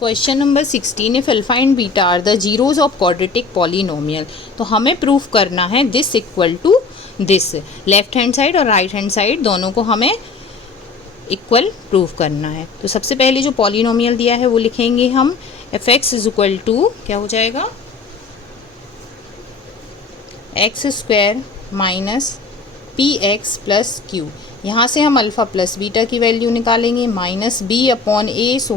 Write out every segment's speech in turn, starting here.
Question number 16, if alpha and beta are the zeros of quadratic polynomial. तो हमें proof करना है this equal to this, left hand side और right hand side दोनों को हमें इक्वल प्रूफ करना है। तो सबसे पहले जो पॉलिनोमियल दिया है वो लिखेंगे हम, F X is equal to क्या हो जाएगा, X square minus P X plus Q. यहाँ से हम अल्फ़ा प्लस बीटा की वैल्यू निकालेंगे, minus B upon A, so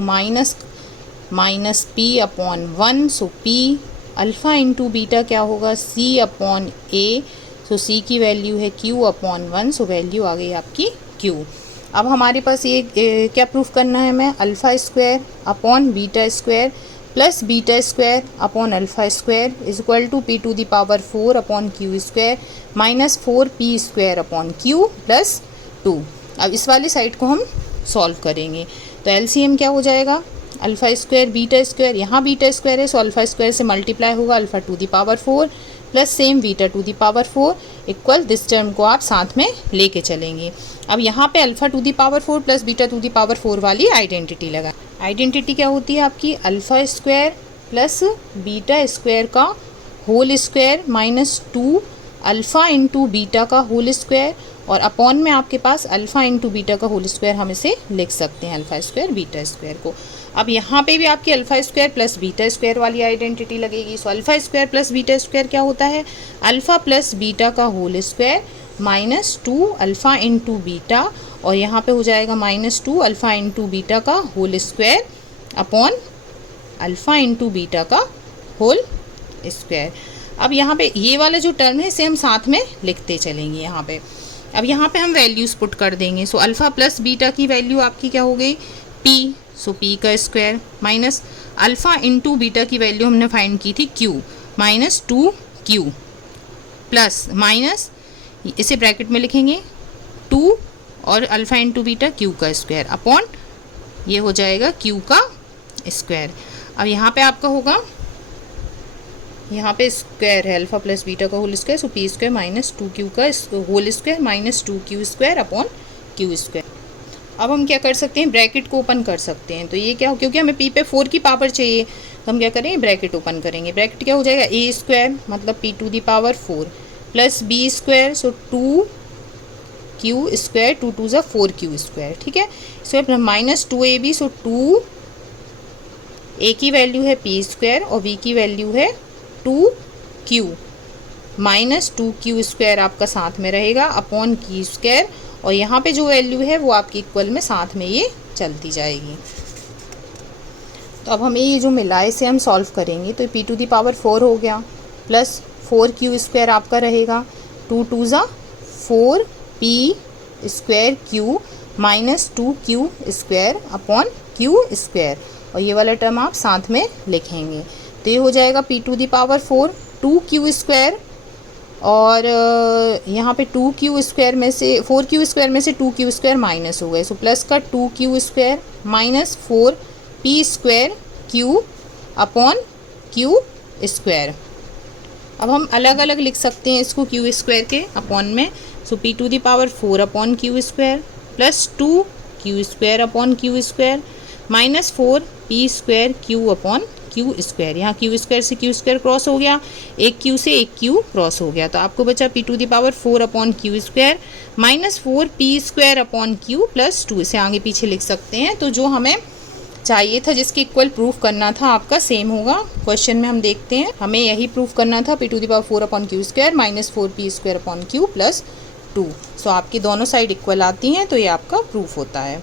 minus P upon 1, so P alpha into beta क्या होगा, सी अपॉन ए, सो सी की वैल्यू है क्यू अपॉन 1, सो वैल्यू आ गई आपकी क्यू। अब हमारे पास ये क्या प्रूफ करना है, मैं alpha square upon beta square plus beta square upon alpha square is equal to p to the power 4 upon q square minus 4 p square upon q plus 2। अब इस वाली साइड को हम सॉल्व करेंगे तो एलसीएम क्या हो जाएगा, अल्फ़ा स्क्वायर बीटा स्क्वायर, यहाँ बीटा स्क्वायर है सो अल्फ़ा स्क्वायर से मल्टीप्लाई होगा alpha two the power 4 plus same beta two the power 4 equal this term को आप साथ में लेके चलेंगे। अब यहाँ पे alpha two the power 4 plus beta two the power 4 वाली आइडेंटिटी लगा। आइडेंटिटी क्या होती है आपकी, alpha square plus beta square का whole square minus 2 alpha into beta का होल स्क्वायर और अपॉन में आपके पास अल्फ़ा इंटू बीटा का होल स्क्वायर हम इसे लिख सकते हैं अल्फ़ा स्क्वायर बीटा स्क्वायर को। अब यहाँ पे भी आपकी alpha square plus beta square वाली आइडेंटिटी लगेगी। So alpha square plus beta square क्या होता है, अल्फ़ा प्लस बीटा का whole square minus 2 alpha into beta और यहाँ पे हो जाएगा माइनस 2 अल्फ़ा इंटू बीटा का whole square upon alpha into beta का होल स्क्वायर। अब यहाँ पे ये वाला जो टर्म है इसे हम साथ में लिखते चलेंगे यहाँ पे। अब यहाँ पे हम वैल्यूज़ पुट कर देंगे। सो अल्फ़ा प्लस बीटा की वैल्यू आपकी क्या हो गई, पी, सो पी का square minus alpha into beta की वैल्यू हमने फाइंड की थी Q minus 2 Q plus minus इसे ब्रैकेट में लिखेंगे 2 और अल्फ़ा इंटू बीटा क्यू का स्क्वायर अपॉन ये हो जाएगा क्यू का स्क्वायर। अब यहाँ पे आपका होगा, यहाँ पे स्क्वायर है अल्फ़ा प्लस बीटा का whole square, so p square minus 2 q का whole square minus 2 q square upon q square. अब हम क्या कर सकते हैं, ब्रैकेट को ओपन कर सकते हैं। तो ये क्या हो, क्योंकि हमें पी पे 4 की पावर चाहिए तो हम क्या करेंगे, ब्रैकेट ओपन करेंगे। ब्रैकेट क्या हो जाएगा, ए स्क्वायर मतलब p to the power 4 plus b square, so 2 q square 2 2 ज़ा 4 क्यू स्क्वायर, ठीक है। इसमें माइनस 2 ए बी, सो 2 ए की वैल्यू है पी स्क्वायर और बी की वैल्यू है 2 क्यू माइनस 2 क्यू स्क्वायर आपका साथ में रहेगा अपॉन क्यू स्क्वायर और यहाँ पे जो वैल्यू है वो आपकी इक्वल में साथ में ये चलती जाएगी। तो अब हमें ये जो मिला है इसे हम सॉल्व करेंगे तो पी टू द पावर 4 हो गया प्लस 4 क्यू स्क्वायर आपका रहेगा 2 2 ज़ा 4 p square Q minus 2 q square upon q square और ये वाला टर्म आप साथ में लिखेंगे। तो ये हो जाएगा p to the power 4 2 q square और यहाँ पे 2 क्यू स्क्वायर में से 4 क्यू स्क्वायर में से 2 क्यू स्क्वायर माइनस हो गए, सो प्लस का 2 q square minus 4 p square q upon q square. अब हम अलग अलग लिख सकते हैं इसको क्यू स्क्वायर के अपॉन में, so p to the power 4 upon q square plus 2 q square upon q square minus 4 p square q upon q square. यहाँ क्यू स्क्वायर से क्यू स्क्वायर क्रॉस हो गया, एक क्यू से एक क्यू क्रॉस हो गया, तो आपको बचा p to the power 4 upon q square minus 4 p square upon q plus 2। इसे आगे पीछे लिख सकते हैं। तो जो हमें चाहिए था जिसके इक्वल प्रूफ करना था आपका सेम होगा। क्वेश्चन में हम देखते हैं, हमें यही प्रूफ करना था p to the power 4 upon q square minus 4 p square upon q plus 2। So आपकी दोनों साइड इक्वल आती हैं तो ये आपका प्रूफ होता है।